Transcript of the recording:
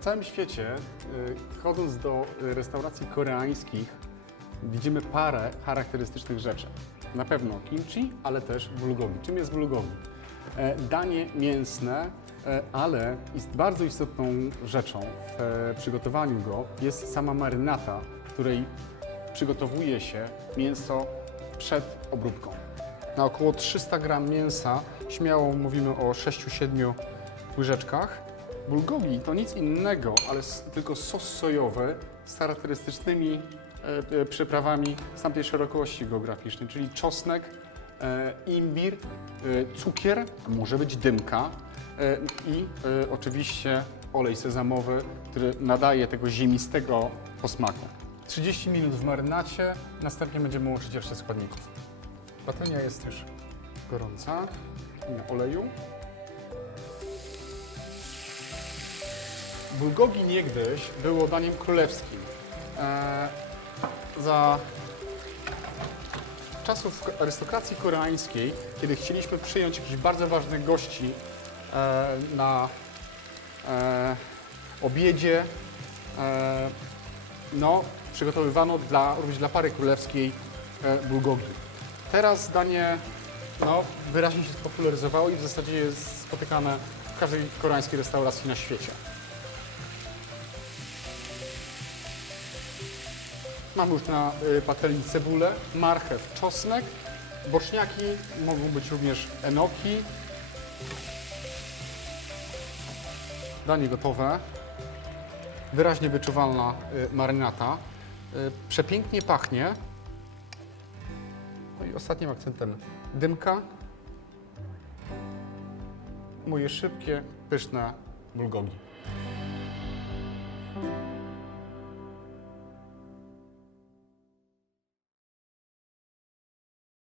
całym świecie, y, chodząc do y, restauracji koreańskich, widzimy parę charakterystycznych rzeczy. Na pewno kimchi, ale też bulgogi. Czym jest bulgogi? E, Danie mięsne, e, ale bardzo istotną rzeczą w e, przygotowaniu go jest sama marynata, w której przygotowuje się mięso przed obróbką. Na około 300 gram mięsa śmiało mówimy o 6-7 łyżeczkach. Bulgogi to nic innego, ale tylko sos sojowy z charakterystycznymi e, e, przyprawami z tamtej szerokości geograficznej, czyli czosnek, e, imbir, cukier, może być dymka i oczywiście olej sezamowy, który nadaje tego ziemistego posmaku. 30 minut w marynacie, następnie będziemy łączyć jeszcze składników. Patelnia jest już gorąca na oleju. Bulgogi niegdyś było daniem królewskim. E, za czasów arystokracji koreańskiej, kiedy chcieliśmy przyjąć jakichś bardzo ważnych gości e, na e, obiedzie, e, no, przygotowywano dla, również dla pary królewskiej e, bulgogi. Teraz danie no, wyraźnie się spopularyzowało i w zasadzie jest spotykane w każdej koreańskiej restauracji na świecie. Mamy już na y, patelni cebulę, marchew, czosnek, boczniaki, mogą być również enoki. Danie gotowe. Wyraźnie wyczuwalna y, marynata. Y, Przepięknie pachnie. No i ostatnim akcentem dymka. Moje szybkie, pyszne bulgogi.